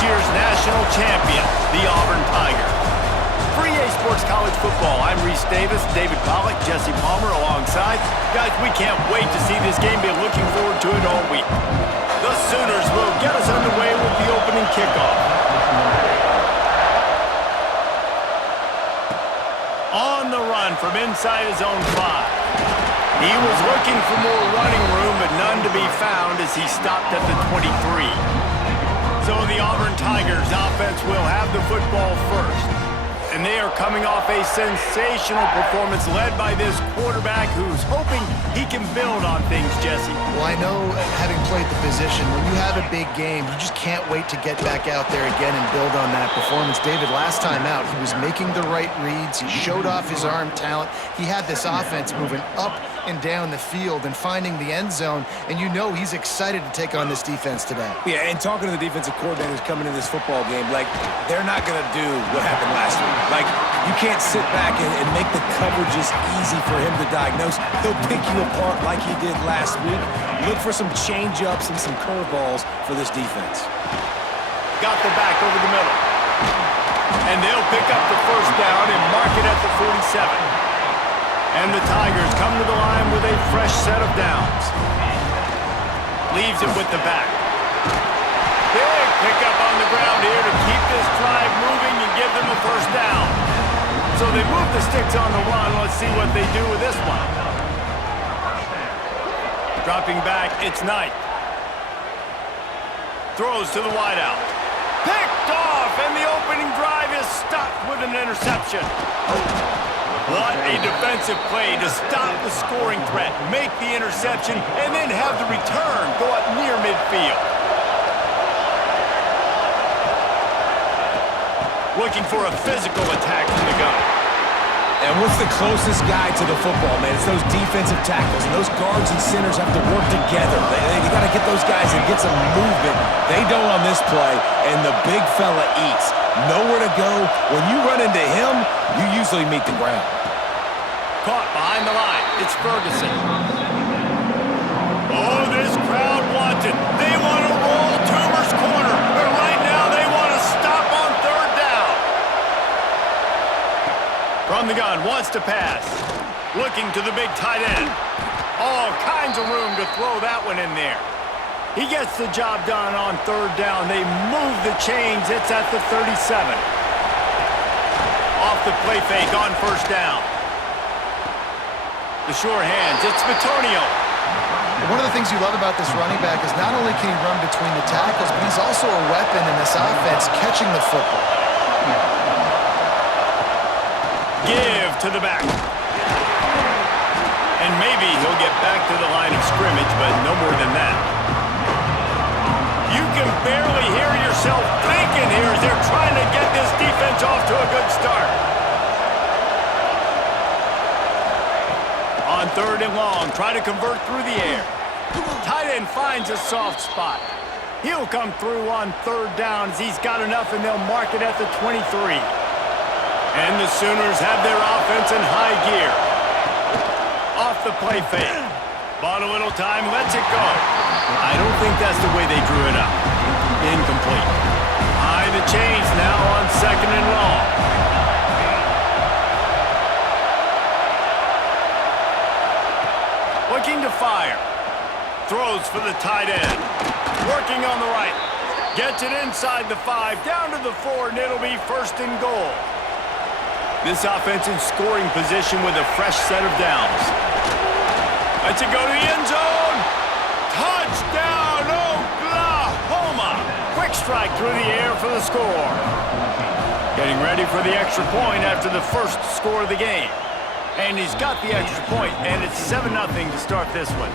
year's national champion, the Auburn Tigers. For EA Sports College Football, I'm Reese Davis, David Pollack, Jesse Palmer alongside. Guys, we can't wait to see this game. Been looking forward to it all week. The Sooners will get us underway with the opening kickoff. On the run from inside his own 5. He was looking for more running room, but none to be found as he stopped at the 23. So the Auburn Tigers offense will have the football first. And they are coming off a sensational performance led by this quarterback who's hoping he can build on things, Jesse. Well, I know, having played the position, when you have a big game, you just can't wait to get back out there again and build on that performance. David, last time out, he was making the right reads. He showed off his arm talent. He had this offense moving up and down the field and finding the end zone, and you know he's excited to take on this defense today. Yeah, and talking to the defensive coordinators coming in this football game, like, they're not going to do what happened last week. Like, you can't sit back and make the coverages easy for him to diagnose. He'll pick you apart like he did last week. Look for some change-ups and some curveballs for this defense. Got the back over the middle. And they'll pick up the first down and mark it at the 47. And the Tigers come to the line with a fresh set of downs. Leaves it with the back. Big pickup on the ground here to keep this drive moving and give them a first down. So they move the sticks on the run. Let's see what they do with this one. Dropping back, it's Knight. Throws to the wideout. Picked off, and the opening drive is stopped with an interception. What a defensive play to stop the scoring threat, make the interception, and then have the return go up near midfield. Looking for a physical attack from the gun. And what's the closest guy to the football, man? It's those defensive tackles. And those guards and centers have to work together. They got to get those guys and get some movement. They don't on this play, and the big fella eats. Nowhere to go. When you run into him, you usually meet the ground. Caught behind the line. It's Ferguson. Oh, this crowd wants it. They want to roll Toomer's corner. But right now, they want to stop on third down. From the gun, wants to pass. Looking to the big tight end. All kinds of room to throw that one in there. He gets the job done on third down. They move the chains. It's at the 37. Off the play fake on first down. The sure hands, it's Bitonio. One of the things you love about this running back is not only can he run between the tackles, but he's also a weapon in this offense, catching the football. Give to the back. And maybe he'll get back to the line of scrimmage, but no more than that. You can barely hear yourself thinking here as they're trying to get this defense off to a good start. On third and long, try to convert through the air. Tight end finds a soft spot. He'll come through on third down as he's got enough, and they'll mark it at the 23. And the Sooners have their offense in high gear. Off the play fake. Bought a little time, lets it go. I don't think that's the way they drew it up. Incomplete. High the chains now on second and long. Looking to fire. Throws for the tight end. Working on the right. Gets it inside the 5, down to the 4, and it'll be first and goal. This offense in scoring position with a fresh set of downs. Lets it go to the end zone. Touchdown, Oklahoma. Quick strike through the air for the score. Getting ready for the extra point after the first score of the game. And he's got the extra point, and it's 7-0 to start this one.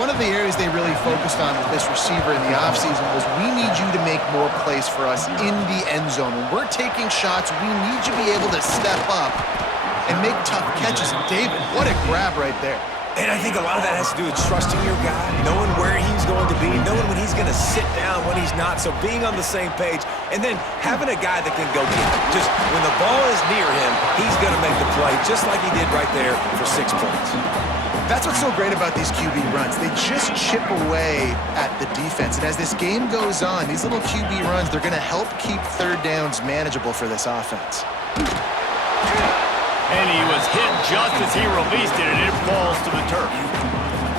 One of the areas they really focused on with this receiver in the offseason was we need you to make more plays for us in the end zone. When we're taking shots, we need you to be able to step up and make tough catches. And David, what a grab right there. And I think a lot of that has to do with trusting your guy, knowing where he's going to be, knowing when he's going to sit down, when he's not, so being on the same page, and then having a guy that can go get it. Just when the ball is near him, he's going to make the play, just like he did right there for 6 points. That's what's so great about these QB runs. They just chip away at the defense. And as this game goes on, these little QB runs, they're going to help keep third downs manageable for this offense. And he was hit just as he released it, and it falls to the turf.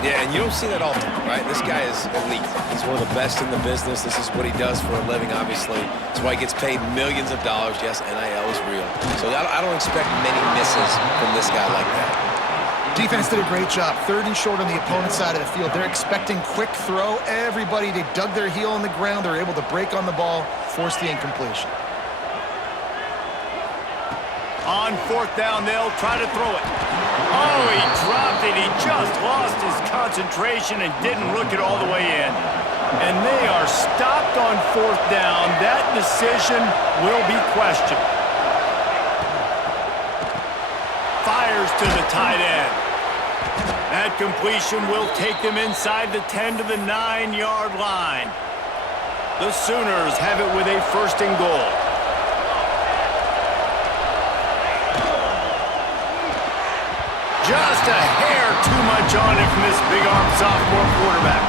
Yeah, and you don't see that often, right? This guy is elite. He's one of the best in the business. This is what he does for a living, obviously. That's why he gets paid millions of dollars. Yes, NIL is real. So I don't expect many misses from this guy like that. Defense did a great job. 3rd and short on the opponent's side of the field. They're expecting quick throw. Everybody, they dug their heel on the ground. They're able to break on the ball, force the incompletion. On 4th down, they'll try to throw it. Oh, he dropped it. He just lost his concentration and didn't look it all the way in. And they are stopped on 4th down. That decision will be questioned. Fires to the tight end. That completion will take them inside the 10 to the 9-yard line. The Sooners have it with a 1st and goal. Just a hair too much on it from this big-arm sophomore quarterback.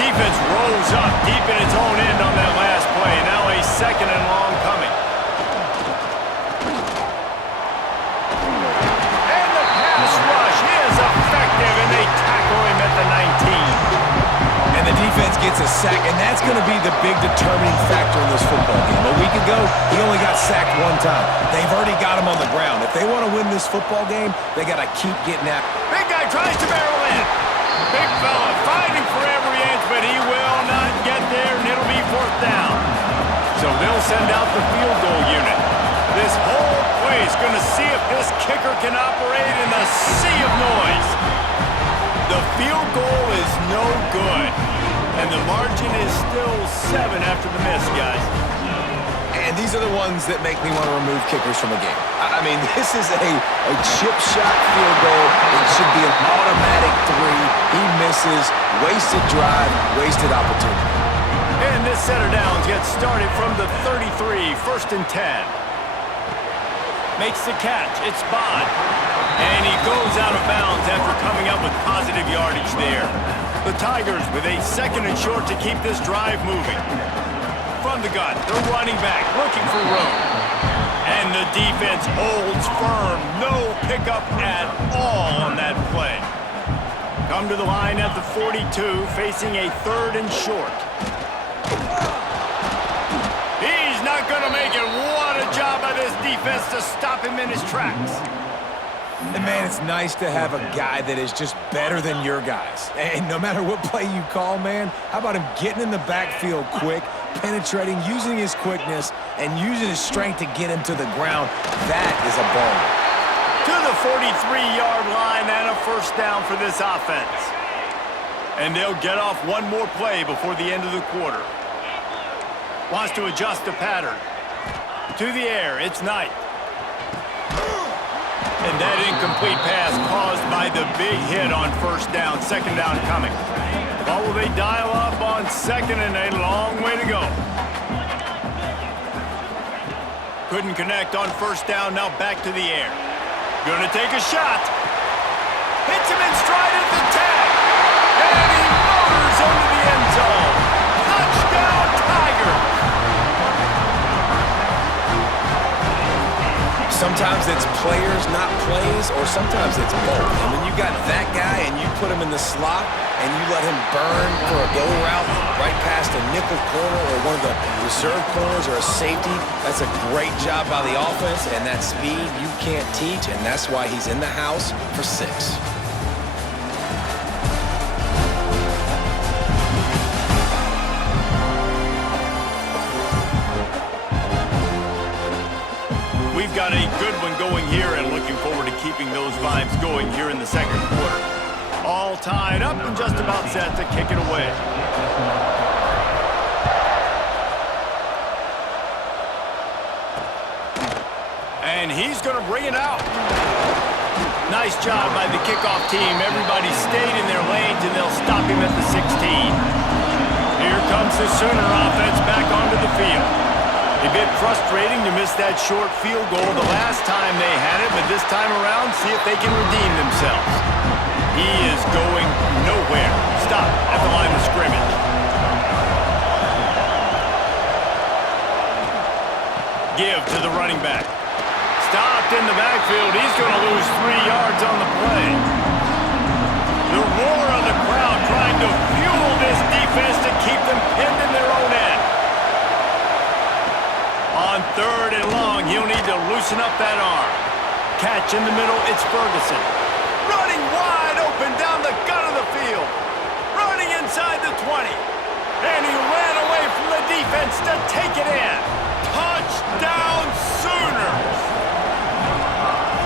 Defense rolls up deep in its own end on that last play. Now a 2nd and long coming. And the pass rush is effective, and they tackle him at the 19. And the defense gets a sack, and that's going to be the big determining factor in this football game. A week ago, he only got sacked 1 time. They've already got him on the ground. If they want to win this football game, they got to keep getting at it. Big guy tries to barrel in. Big fella fighting for every inch, but he will not get there, and it'll be 4th down. So they'll send out the field goal unit. This whole play is going to see if this kicker can operate in the sea of noise. The field goal is no good, and the margin is still 7 after the miss, guys. And these are the ones that make me want to remove kickers from a game. I mean, this is a chip shot field goal. It should be an automatic 3. He misses. Wasted drive, wasted opportunity. And this set of downs gets started from the 33, 1st and 10. Makes the catch. It's Bond. And he goes out of bounds after coming up with positive yardage there. The Tigers with a 2nd and short to keep this drive moving. From the gun, the running back looking for room. And the defense holds firm. No pickup at all on that play. Come to the line at the 42, facing a 3rd and short. He's not going to make it. What a job by this defense to stop him in his tracks. And, man, it's nice to have a guy that is just better than your guys. And no matter what play you call, man, how about him getting in the backfield quick, penetrating, using his quickness, and using his strength to get him to the ground? That is a ball. To the 43-yard line and a 1st down for this offense. And they'll get off one more play before the end of the quarter. Wants to adjust the pattern. To the air, it's Knight. And that incomplete pass caused by the big hit on 1st down. 2nd down coming. Well, will they dial up on 2nd and a long way to go? Couldn't connect on 1st down. Now back to the air. Gonna take a shot. Hits him in stride at the 10. And he motors into the end zone. Touchdown, Tigers. Sometimes it's players, not plays, or sometimes it's both. And when you got that guy and you put him in the slot and you let him burn for a go route right past a nickel corner or one of the reserve corners or a safety, that's a great job by the offense, and that speed you can't teach, and that's why he's in the house for 6. We've got a good one going here and looking forward to keeping those vibes going here in the 2nd quarter. All tied up and just about set to kick it away. And he's going to bring it out. Nice job by the kickoff team. Everybody stayed in their lanes, and they'll stop him at the 16. Here comes the Sooner offense back onto the field. A bit frustrating to miss that short field goal the last time they had it, but this time around, see if they can redeem themselves. He is going nowhere. Stop at the line of scrimmage. Give to the running back. Stopped in the backfield. He's going to lose 3 yards on the play. The roar of the crowd trying to fuel this defense to keep them pinned in their own end. On 3rd and long, he'll need to loosen up that arm. Catch in the middle, it's Ferguson. Running wide open down the gut of the field. Running inside the 20. And he ran away from the defense to take it in. Touchdown Sooners!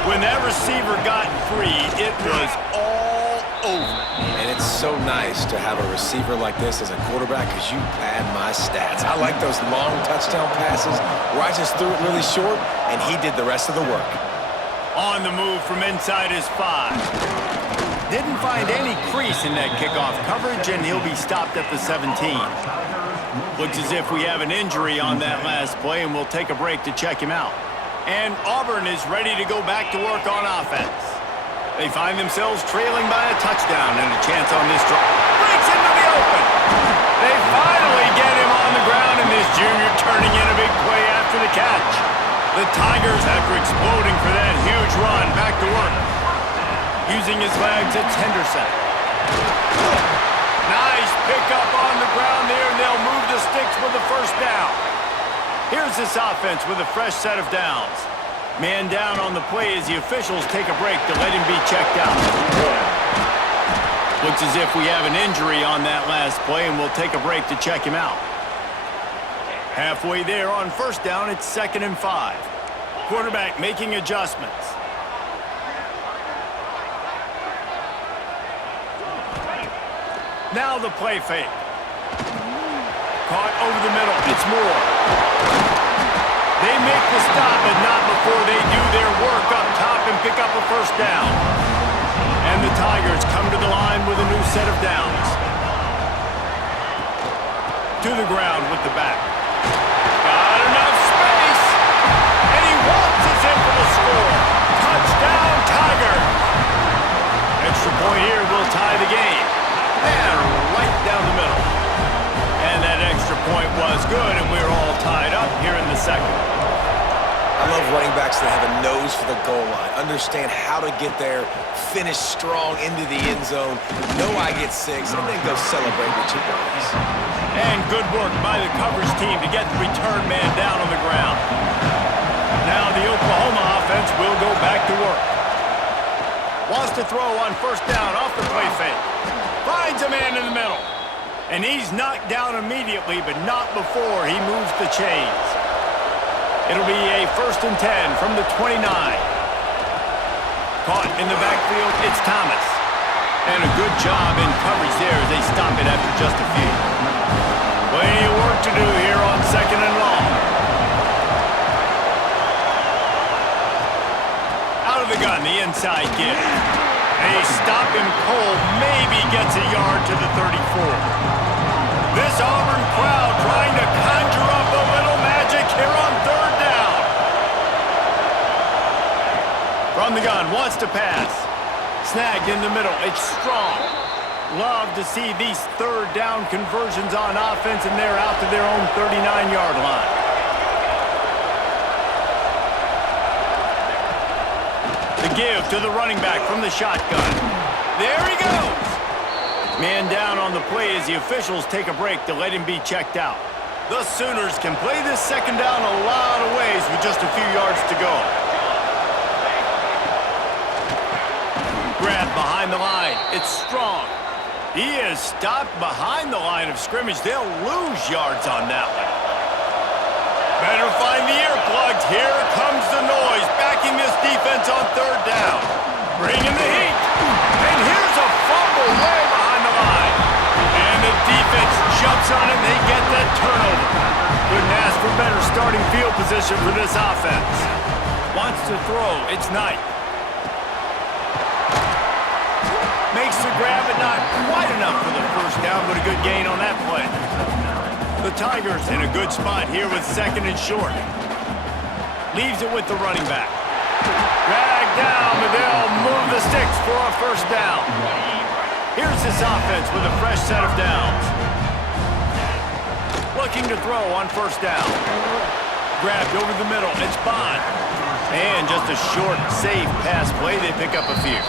When that receiver got free, it was all over. And it's so nice to have a receiver like this as a quarterback because you pad my stats. I like those long touchdown passes where I just threw it really short and he did the rest of the work. On the move from inside his 5. Didn't find any crease in that kickoff coverage, and he'll be stopped at the 17. Looks as if we have an injury on that last play, and we'll take a break to check him out. And Auburn is ready to go back to work on offense. They find themselves trailing by a touchdown and a chance on this drive. Breaks into the open. They finally get him on the ground, and this junior turning in a big play after the catch. The Tigers, after exploding for that huge run, back to work. Using his legs, it's Henderson. Nice pickup on the ground there, and they'll move the sticks with the first down. Here's this offense with a fresh set of downs. Man down on the play as the officials take a break to let him be checked out. Looks as if we have an injury on that last play, and we'll take a break to check him out. Halfway there on first down, it's 2nd and 5. Quarterback making adjustments. Now the play fake. Caught over the middle. It's Moore. They make the stop, but not before they do their work up top and pick up a first down. And the Tigers come to the line with a new set of downs. To the ground with the back. Got enough space. And he walks us in for the score. Touchdown, Tigers. Extra point here will tie the game. And right down the middle. And that extra point was good, and we're all tied up here in the second. I love running backs that have a nose for the goal line, understand how to get there, finish strong into the end zone, know I get 6, and then go celebrate with your boys. And good work by the coverage team to get the return man down on the ground. Now the Oklahoma offense will go back to work. Wants to throw on first down off the play fake. Finds a man in the middle. And he's knocked down immediately, but not before he moves the chains. It'll be a 1st and 10 from the 29. Caught in the backfield, it's Thomas. And a good job in coverage there as they stop it after just a few. Plenty of work to do here on 2nd and long. Out of the gun, the inside give. They stop him cold, maybe gets a yard to the 34. This Auburn crowd trying to conjure up a little magic here on 3rd down. From the gun, wants to pass. Snagged in the middle, it's Strong. Love to see these 3rd down conversions on offense, and they're out to their own 39-yard line. The give to the running back from the shotgun. There he goes. Man down on the play as the officials take a break to let him be checked out. The Sooners can play this 2nd down a lot of ways with just a few yards to go. Grab behind the line. It's Strong. He is stopped behind the line of scrimmage. They'll lose yards on that one. Better find the earplugs. Here comes the noise, backing this defense on 3rd down. Bringing the heat. And here's a fumble way behind the line. And the defense jumps on it, and they get that turnover. Couldn't ask for better starting field position for this offense. Wants to throw. It's Knight. Makes the grab, but not quite enough for the first down, but a good gain on that play. The Tigers in a good spot here with 2nd and short. Leaves it with the running back. Dragged down, but they'll move the sticks for a first down. Here's this offense with a fresh set of downs. Looking to throw on first down. Grabbed over the middle. It's Bond. And just a short, safe pass play. They pick up a few.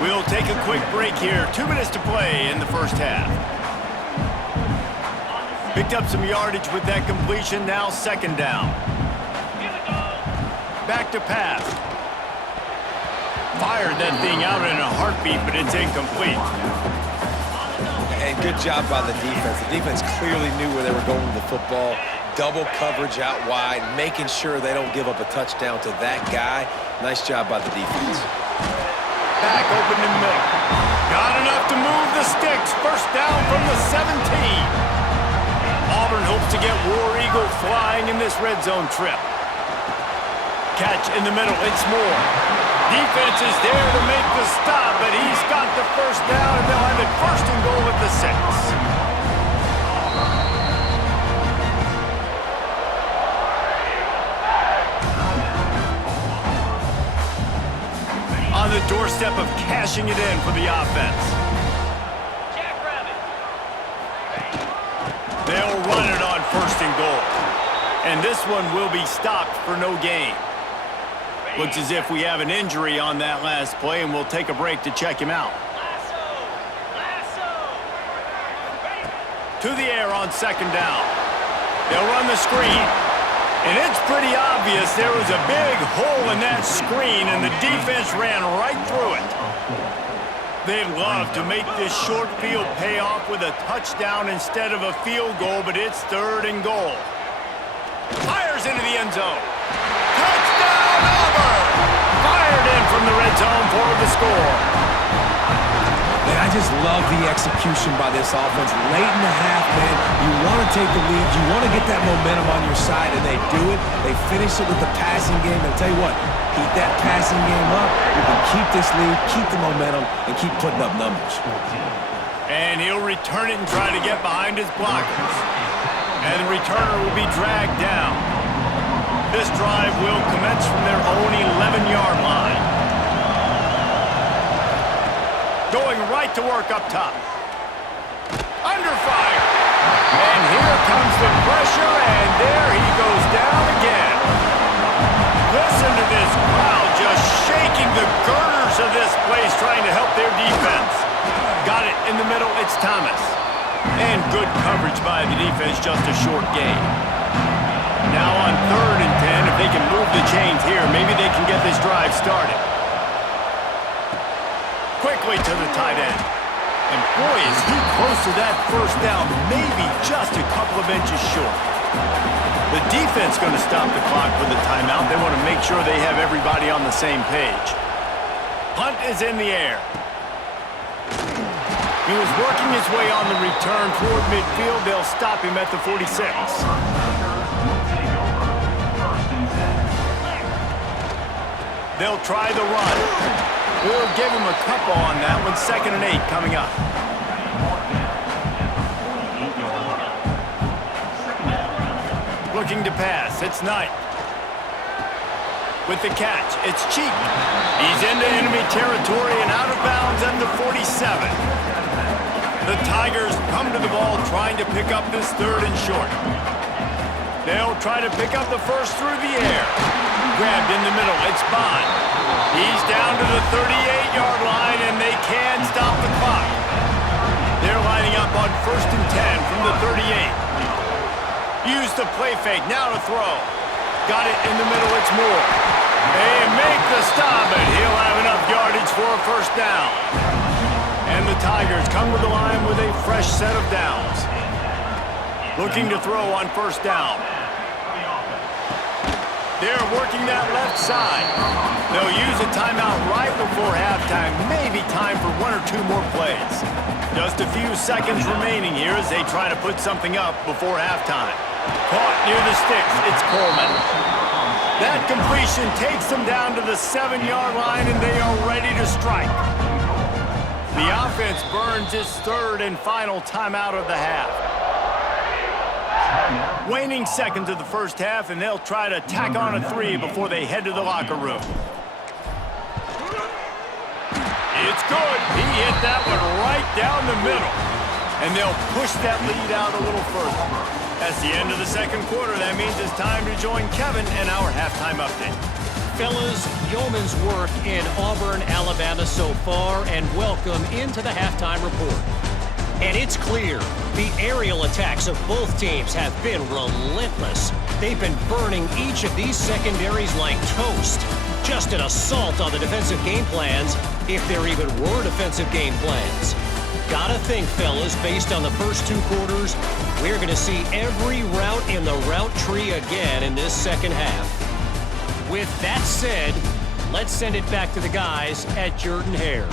We'll take a quick break here. 2 minutes to play in the first half. Picked up some yardage with that completion. Now second down. Back to pass. Fired that thing out in a heartbeat, but it's incomplete. And good job by the defense. The defense clearly knew where they were going with the football. Double coverage out wide, making sure they don't give up a touchdown to that guy. Nice job by the defense. Back open in the middle. Got enough to move the sticks. First down from the 17. Auburn hopes to get War Eagle flying in this red zone trip. Catch in the middle. It's Moore. Defense is there to make the stop, but he's got the first down, and they'll have it first and goal at the 6. On the doorstep of cashing it in for the offense. They'll run it on first and goal. And this one will be stopped for no gain. Looks as if we have an injury on that last play, and we'll take a break to check him out. To the air on second down. They'll run the screen. And it's pretty obvious there was a big hole in that screen, and the defense ran right through it. They'd love to make this short field pay off with a touchdown instead of a field goal, but it's third and goal. Fires into the end zone. Touchdown, Auburn! Fired in from the red zone for the score. Man, I just love the execution by this offense. Late in the half, man, you want to take the lead. You want to get that momentum on your side, and they do it. They finish it with the passing game. I'll tell you what, keep that passing game up. You can keep this lead, keep the momentum, and keep putting up numbers. And he'll return it and try to get behind his blockers. And the returner will be dragged down. This drive will commence from their own 11-yard line. Going right to work up top. Under fire. And here comes the pressure, and there he goes down again. Listen to this crowd just shaking the girders of this place, trying to help their defense. Got it in the middle, it's Thomas. And good coverage by the defense, just a short gain. Now on 3rd and 10, if they can move the chains here, maybe they can get this drive started. Quickly to the tight end. And boy, is he close to that first down, maybe just a couple of inches short. The defense going to stop the clock with a timeout. They want to make sure they have everybody on the same page. Punt is in the air. He was working his way on the return toward midfield. They'll stop him at the 46. They'll try the run. We'll give him a couple on that one. 2nd and 8 coming up. Looking to pass. It's Knight. With the catch, it's Cheek. He's into enemy territory and out of bounds at the 47. The Tigers come to the ball trying to pick up this 3rd and short. They'll try to pick up the first through the air. Grabbed in the middle, it's Bond. He's down to the 38-yard line, and they can stop the clock. They're lining up on 1st and 10 from the 38. Use the play fake, now to throw. Got it in the middle, it's Moore. They make the stop, and he'll have enough yardage for a first down. And the Tigers come to the line with a fresh set of downs. Looking to throw on first down. They're working that left side. They'll use a timeout right before halftime. Maybe time for 1 or 2 more plays. Just a few seconds remaining here as they try to put something up before halftime. Caught near the sticks, it's Coleman. That completion takes them down to the 7-yard line, and they are ready to strike. The offense burns its 3rd and final timeout of the half. Waning seconds of the first half, and they'll try to tack on a 3 before they head to the locker room. it's good. He hit that one right down the middle. And they'll push that lead out a little further. That's the end of the second quarter. That means it's time to join Kevin in our halftime update. Fellas, yeoman's work in Auburn, Alabama so far, and welcome into the halftime report. And it's clear, the aerial attacks of both teams have been relentless. They've been burning each of these secondaries like toast. Just an assault on the defensive game plans, if there even were defensive game plans. Gotta think, fellas, based on the first two quarters, we're going to see every route in the route tree again in this second half. With that said, let's send it back to the guys at Jordan-Hare.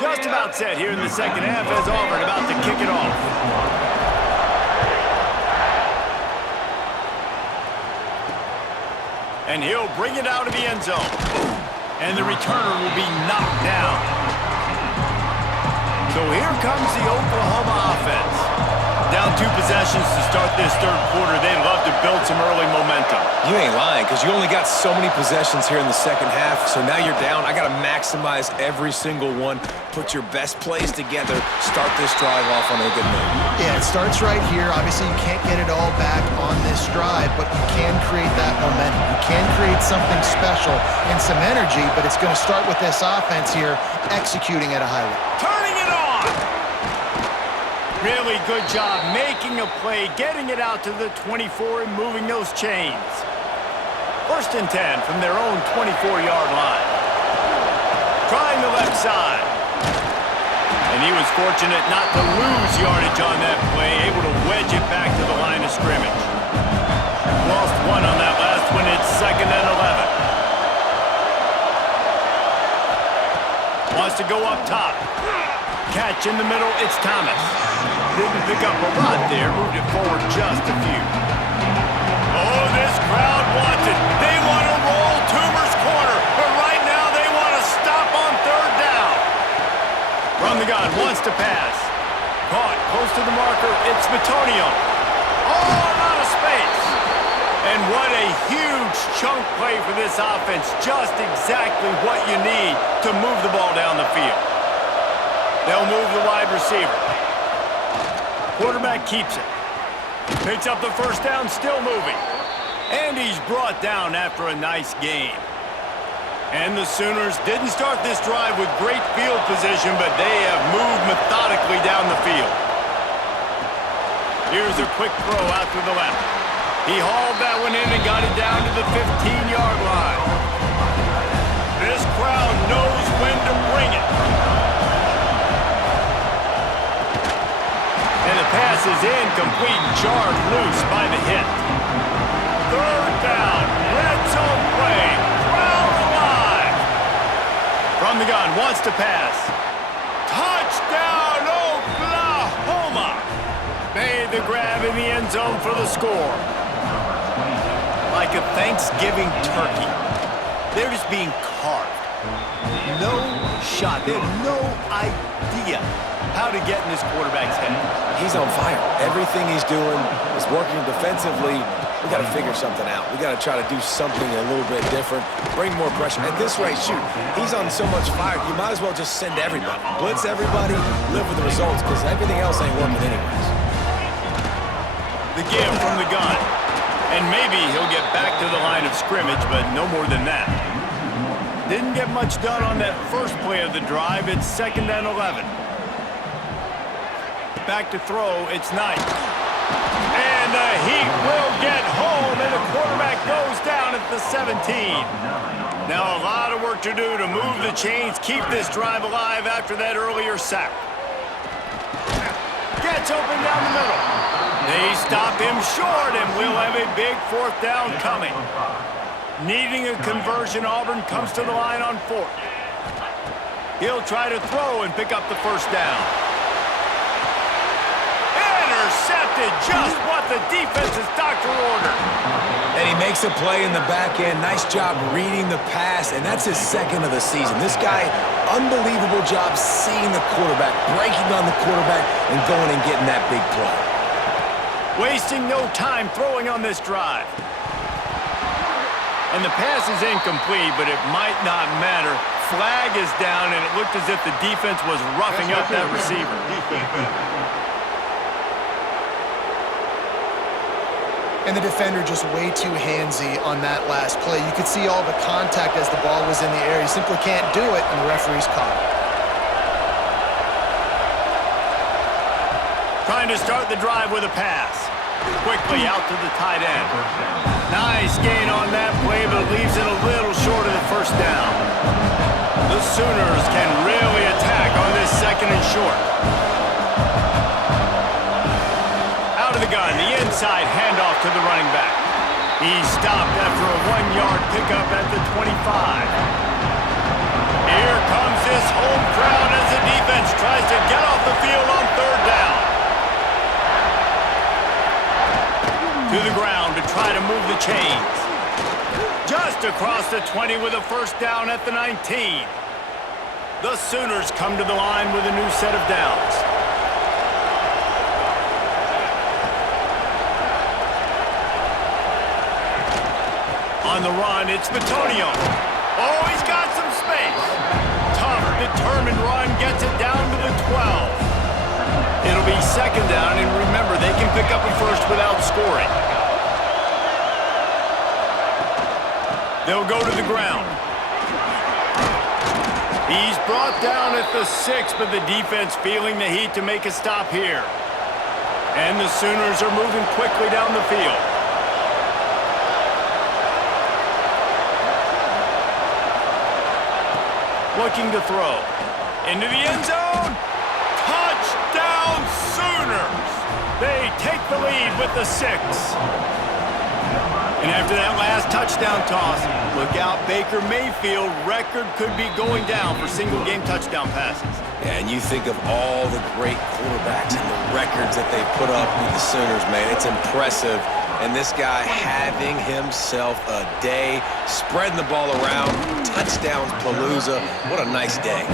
Just about set here in the second half as Auburn about to kick it off. And he'll bring it out of the end zone. And the returner will be knocked down. So here comes the Oklahoma offense. Down 2 possessions to start this third quarter. They'd love to build some early momentum. You ain't lying, because you only got so many possessions here in the second half, so now you're down. I got to maximize every single one. Put your best plays together. Start this drive off on a good note. Yeah, it starts right here. Obviously, you can't get it all back on this drive, but you can create that momentum. You can create something special and some energy, but it's going to start with this offense here executing at a high level. Turning it on! Really good job making a play, getting it out to the 24 and moving those chains. 1st and 10 from their own 24-yard line. Trying the left side. And he was fortunate not to lose yardage on that play, able to wedge it back to the line of scrimmage. Lost 1 on that last one. It's 2nd and 11. Wants to go up top. Catch in the middle, it's Thomas. Didn't pick up a lot there, moved it forward just a few. Oh, this crowd wants it. They want to roll Toomer's corner, but right now they want to stop on 3rd down. From the gun, wants to pass. Caught, close to the marker, it's Bitonio. All out of space. And what a huge chunk play for this offense. Just exactly what you need to move the ball down the field. They'll move the wide receiver. Quarterback keeps it. Picks up the 1st down, still moving. And he's brought down after a nice gain. And the Sooners didn't start this drive with great field position, but they have moved methodically down the field. Here's a quick throw out to the left. He hauled that one in and got it down to the 15-yard line. This crowd knows when to bring it. And the pass is incomplete, jarred loose by the hit. 3rd down, red zone play, crowd alive. From the gun, wants to pass. Touchdown, Oklahoma! Made the grab in the end zone for the score. Like a Thanksgiving turkey. They're just being carved. No shot. They have no idea how to get in this quarterback's head. He's on fire. Everything he's doing is working defensively. We got to figure something out. We got to try to do something a little bit different, bring more pressure. At this rate, shoot, he's on so much fire, you might as well just send everybody. Blitz everybody, live with the results, because everything else ain't working anyways. The give from the gun. And maybe he'll get back to the line of scrimmage, but no more than that. Didn't get much done on that first play of the drive. It's 2nd and 11. Back to throw, it's Knight. And the Heat will get home, and the quarterback goes down at the 17. Now a lot of work to do to move the chains, keep this drive alive after that earlier sack. Gets open down the middle. They stop him short, and we'll have a big 4th down coming. Needing a conversion, Auburn comes to the line on 4th. He'll try to throw and pick up the 1st down. Intercepted, just what the defense's doctor ordered. And he makes a play in the back end. Nice job reading the pass, and that's his second of the season. This guy, unbelievable job seeing the quarterback, breaking on the quarterback, and going and getting that big play. Wasting no time throwing on this drive. And the pass is incomplete, but it might not matter. Flag is down, and it looked as if the defense was roughing up that receiver. And the defender just way too handsy on that last play. You could see all the contact as the ball was in the air. He simply can't do it, and the referee's caught it. Trying to start the drive with a pass. Quickly out to the tight end. Nice gain on that play, but it leaves it a little short of the first down. The Sooners can really attack on this second and short. Out of the gun, the inside handoff to the running back. He's stopped after a 1-yard pickup at the 25. Here comes this home crowd as the defense tries to get off the field on third down. To the ground to try to move the chains. Just across the 20 with a first down at the 19. The Sooners come to the line with a new set of downs. On the run, it's Bitonio. Oh, he's got some space. Tough, determined run gets it down to the 12. It'll be second down, and remember, they can pick up a first without scoring. They'll go to the ground. He's brought down at the 6, but the defense feeling the heat to make a stop here. And the Sooners are moving quickly down the field. Looking to throw. Into the end zone. Touchdown Sooners! They take the lead with the 6. And after that last touchdown toss, look out, Baker Mayfield record could be going down for single-game touchdown passes. Yeah, and you think of all the great quarterbacks and the records that they put up with the Sooners, man. It's impressive. And this guy having himself a day, spreading the ball around, touchdowns palooza. What a nice day.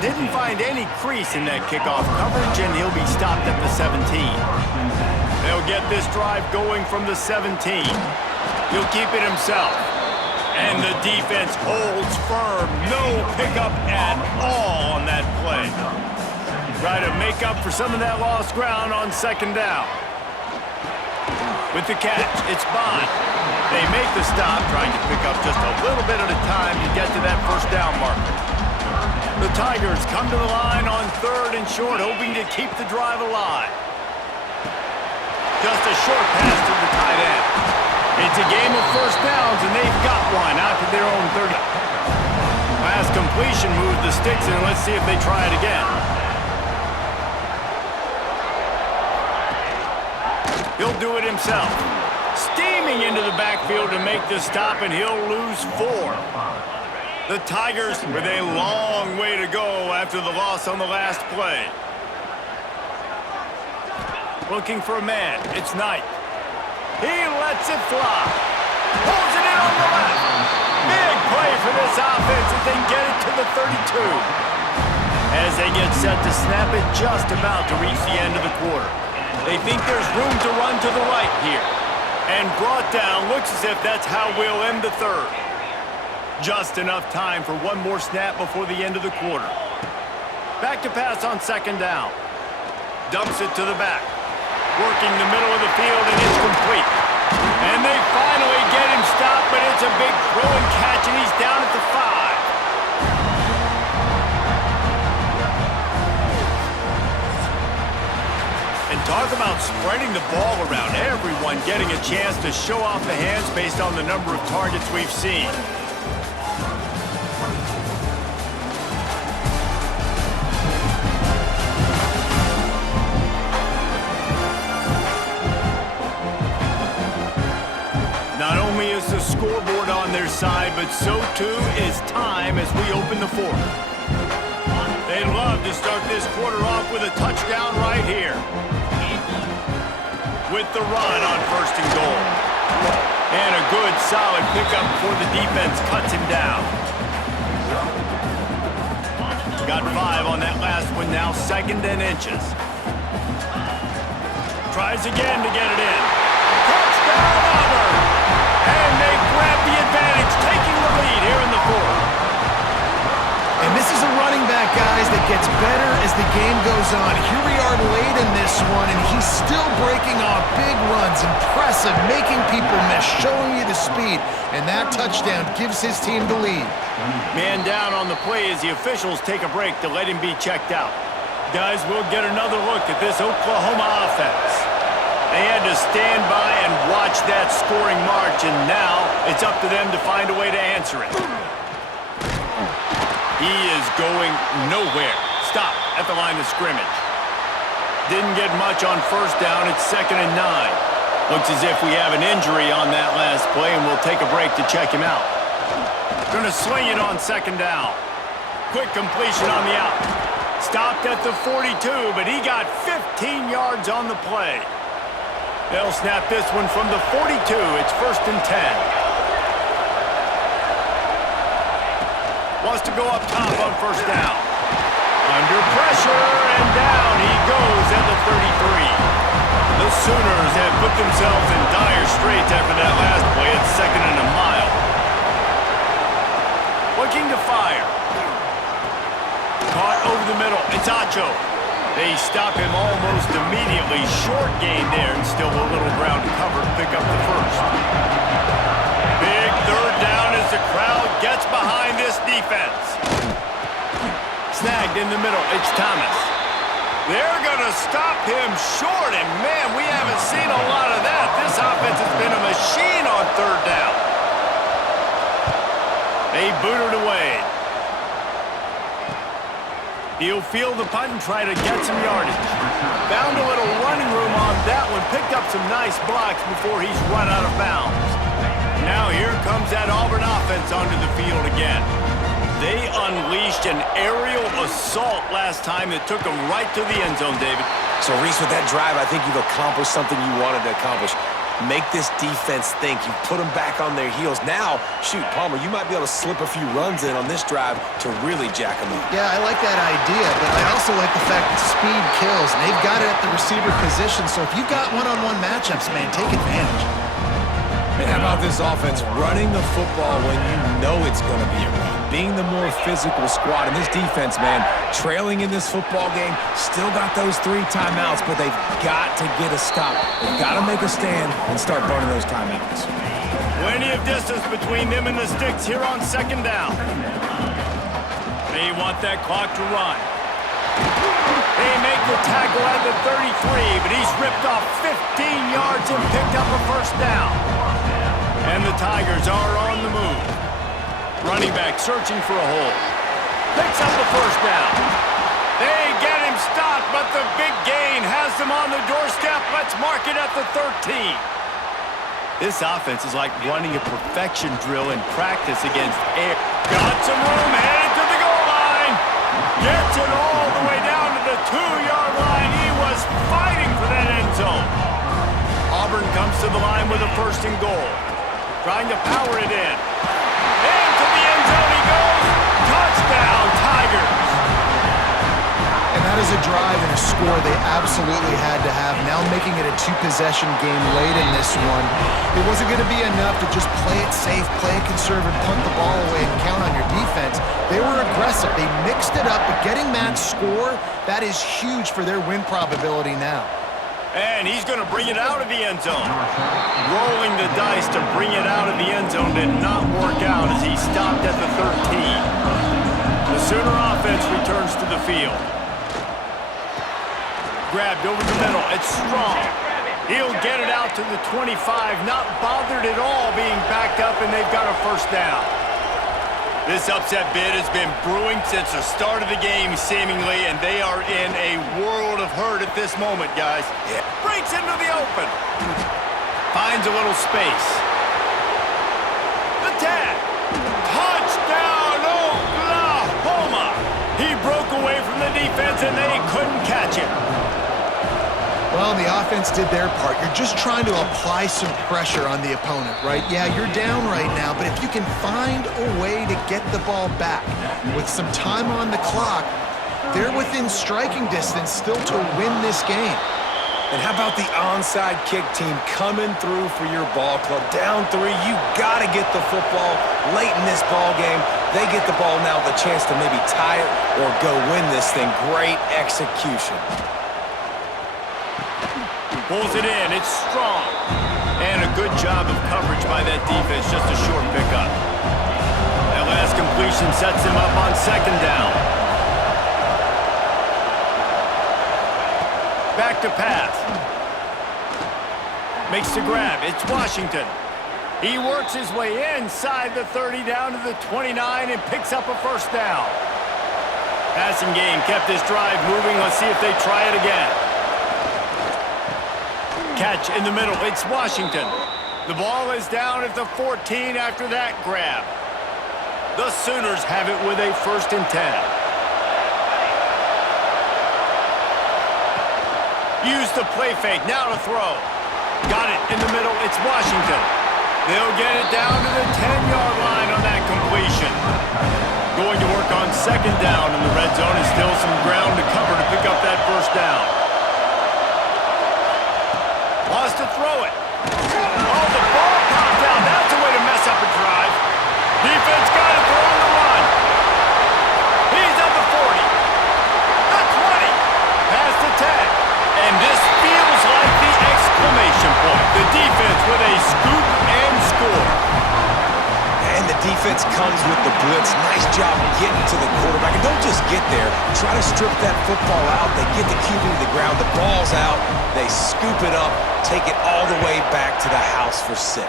Didn't find any crease in that kickoff coverage, and he'll be stopped at the 17. They'll get this drive going from the 17. He'll keep it himself. And the defense holds firm. No pickup at all on that play. Try to make up for some of that lost ground on second down. With the catch, it's Bond. They make the stop, trying to pick up just a little bit at a time to get to that first down marker. The Tigers come to the line on third and short, hoping to keep the drive alive. Just a short pass to the tight end. It's a game of first downs, and they've got one out to their own 30. Last completion moved the sticks, and let's see if they try it again. He'll do it himself. Steaming into the backfield to make the stop, and he'll lose 4. The Tigers with a long way to go after the loss on the last play. Looking for a man. It's Knight. He lets it fly. Pulls it in on the left. Big play for this offense as they get it to the 32. As they get set to snap it, just about to reach the end of the quarter. They think there's room to run to the right here. And brought down, looks as if that's how we'll end the third. Just enough time for one more snap before the end of the quarter. Back to pass on second down. Dumps it to the back. Working the middle of the field, and it's complete. And they finally get him stopped, but it's a big throw and catch, and he's down at the 5. And talk about spreading the ball around. Everyone getting a chance to show off the hands based on the number of targets we've seen. Not only is the scoreboard on their side, but so too is time as we open the fourth. They'd love to start this quarter off with a touchdown right here. with the run on first and goal. And a good, solid pickup before the defense cuts him down. Got 5 on that last one now, 2nd and inches. Tries again to get it in. Touchdown, Auburn! And they grab the advantage, taking the lead here in the 4th. And this is a running back, guys, that gets better as the game goes on. Here we are late in this one, and he's still breaking off big runs. Impressive, making people miss, showing you the speed. And that touchdown gives his team the lead. Man down on the play as the officials take a break to let him be checked out. Guys, we'll get another look at this Oklahoma offense. They had to stand by and watch that scoring march, and now it's up to them to find a way to answer it. He is going nowhere. Stop at the line of scrimmage. Didn't get much on first down. It's 2nd and 9. Looks as if we have an injury on that last play, and we'll take a break to check him out. Going to swing it on 2nd down. Quick completion on the out. Stopped at the 42, but he got 15 yards on the play. They'll snap this one from the 42. It's 1st and 10. Wants to go up top on first down. Under pressure, and down he goes at the 33. The Sooners have put themselves in dire straits after that last play. It's 2nd and a mile. Looking to fire. Caught over the middle. It's Acho. They stop him almost immediately. Short gain there, and still a little ground to cover to pick up the 1st. Big 3rd down as the crowd gets behind this defense. Snagged in the middle. It's Thomas. They're going to stop him short, and man, we haven't seen a lot of that. This offense has been a machine on 3rd down. They boot it away. He'll field the punt and try to get some yardage. Found a little running room on that one. Picked up some nice blocks before he's run out of bounds. Now here comes that Auburn offense onto the field again. They unleashed an aerial assault last time that took them right to the end zone, David. So, Reese, with that drive, I think you've accomplished something you wanted to accomplish. Make this defense think. You put them back on their heels. Now, shoot, Palmer, you might be able to slip a few runs in on this drive to really jack them up. Yeah, I like that idea, but I also like the fact that speed kills, and they've got it at the receiver position, so if you've got one-on-one matchups, man, take advantage. And how about this offense running the football when you know it's going to be a run? Being the more physical squad. And this defense, man, trailing in this football game, still got those 3 timeouts, but they've got to get a stop. They've got to make a stand and start burning those timeouts. Plenty of distance between them and the sticks here on 2nd down. They want that clock to run. They make the tackle at the 33, but he's ripped off 15 yards and picked up a 1st down. And the Tigers are on the move. Running back searching for a hole. Picks up the 1st down. They get him stopped, but the big gain has them on the doorstep. Let's mark it at the 13. This offense is like running a perfection drill in practice against air. Got some room, headed to the goal line. Gets it all the way down to the 2-yard line. He was fighting for that end zone. Auburn comes to the line with a 1st and goal. Trying to power it in. And to the end zone he goes. Touchdown, Tigers. And that is a drive and a score they absolutely had to have. Now making it a 2-possession game late in this one. It wasn't going to be enough to just play it safe, play it conservative, punt the ball away, and count on your defense. They were aggressive. They mixed it up, but getting that score, that is huge for their win probability now. And he's going to bring it out of the end zone. Rolling the dice to bring it out of the end zone did not work out as he stopped at the 13. The Sooner offense returns to the field. Grabbed over the middle. It's Strong. He'll get it out to the 25. Not bothered at all being backed up, and they've got a 1st down. This upset bid has been brewing since the start of the game, seemingly, and they are in a world of hurt at this moment, guys. Yeah. Breaks into the open. Finds a little space. The tag. Touchdown, Oklahoma. He broke away from the defense, and they couldn't catch him. Well, the offense did their part. You're just trying to apply some pressure on the opponent, right? Yeah, you're down right now, but if you can find a way to get the ball back with some time on the clock, they're within striking distance still to win this game. And how about the onside kick team coming through for your ball club? Down 3, you got to get the football late in this ball game. They get the ball now with a chance to maybe tie it or go win this thing. Great execution. Pulls it in. It's strong. And a good job of coverage by that defense. Just a short pickup. That last completion sets him up on second down. Back to pass. Makes the grab. It's Washington. He works his way inside the 30 down to the 29 and picks up a first down. Passing game kept this drive moving. Let's see if they try it again. Catch in the middle. It's Washington. The ball is down at the 14 after that grab. The Sooners have it with a 1st and 10. Use the play fake, now to throw. Got it in the middle, it's Washington. They'll get it down to the 10-yard line on that completion. Going to work on second down in the red zone, and still some ground to cover to pick up that first down. Lost to throw it. Oh, the ball popped out. That's a way to mess up a drive. Defense got it, they're on the run. He's at the 40. The 20. Past the 10. And this feels like the exclamation point. The defense with a scoop and score. And the defense comes with the blitz. Nice job getting to the quarterback. And don't just get there. Try to strip that football out. They get the QB to the ground. The ball's out. They scoop it up, take it all the way back to the house for 6.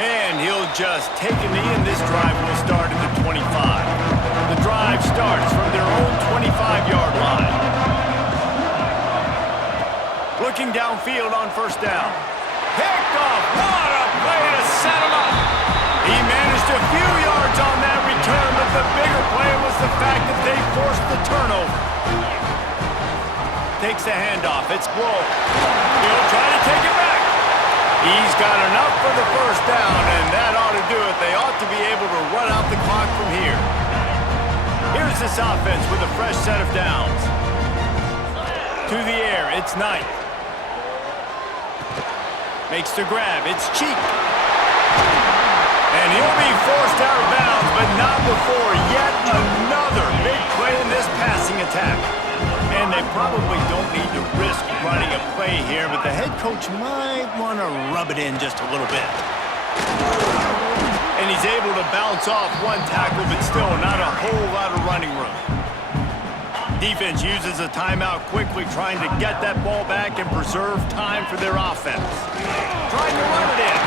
And he'll just take a knee, and this drive will start at the 25. The drive starts from their own 25-yard line. Looking downfield on first down. Picked off. What a play to set him up. He managed a few yards on that return, but the bigger play was the fact that they forced the turnover. Takes the handoff. It's Blow. He'll try to take it back. He's got enough for the first down, and that ought to do it. They ought to be able to run out the clock from here. Here's this offense with a fresh set of downs. To the air, it's Knight. Makes the grab, it's Cheek. And he'll be forced out of bounds, but not before yet another big play in this passing attack. And they probably don't need to risk running a play here, but the head coach might want to rub it in just a little bit. And he's able to bounce off one tackle, but still not a whole lot of running room. Defense uses a timeout quickly, trying to get that ball back and preserve time for their offense. Trying to run it in.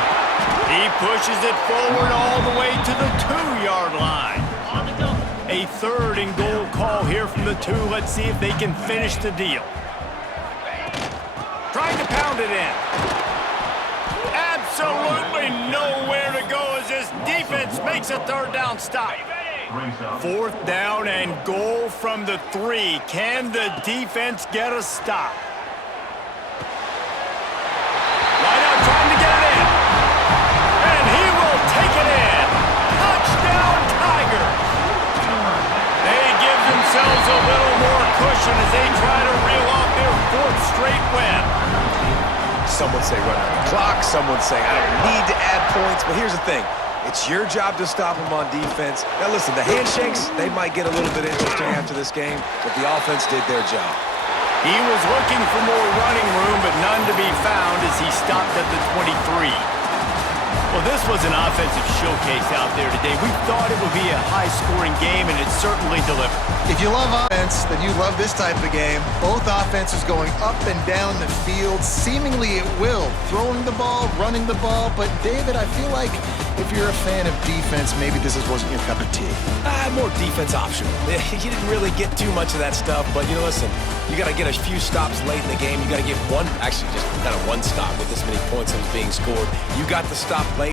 He pushes it forward all the way to the 2-yard line. A 3rd and goal call here from the 2. Let's see if they can finish the deal. Trying to pound it in. Absolutely nowhere to go as this defense makes a 3rd down stop. 4th down and goal from the 3. Can the defense get a stop? Right out trying to get it in. And he will take it in. Touchdown Tigers. They give themselves a little more cushion as they try to reel off their 4th straight win. Some would say run out the clock. Some would say I don't need to add points. But here's the thing. It's your job to stop them on defense. Now listen, the handshakes, they might get a little bit interesting after this game, but the offense did their job. He was looking for more running room, but none to be found as he stopped at the 23. Well, this was an offensive showcase out there today. We thought it would be a high-scoring game, and it certainly delivered. If you love offense, then you love this type of game. Both offenses going up and down the field, seemingly at will. Throwing the ball, running the ball. But, David, I feel like if you're a fan of defense, maybe this wasn't your cup of tea. More defense optional. You didn't really get too much of that stuff, but, listen, you got to get a few stops late in the game. You got to get one, actually just kind of one stop with this many points that was being scored. You got the stop late.